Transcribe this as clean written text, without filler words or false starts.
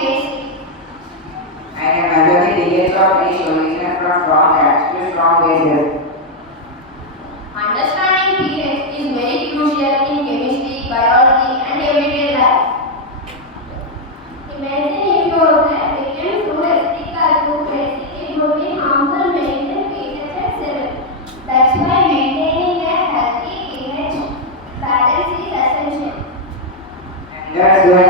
I can measure the pH of any solution from strong gas to strong bases. Understanding pH is very crucial in chemistry, biology, and everyday life. Imagine if your blood became so acidic or too basic, it would be harmful maintain pH at 7. That's why maintaining a healthy pH balance is essential. And that's when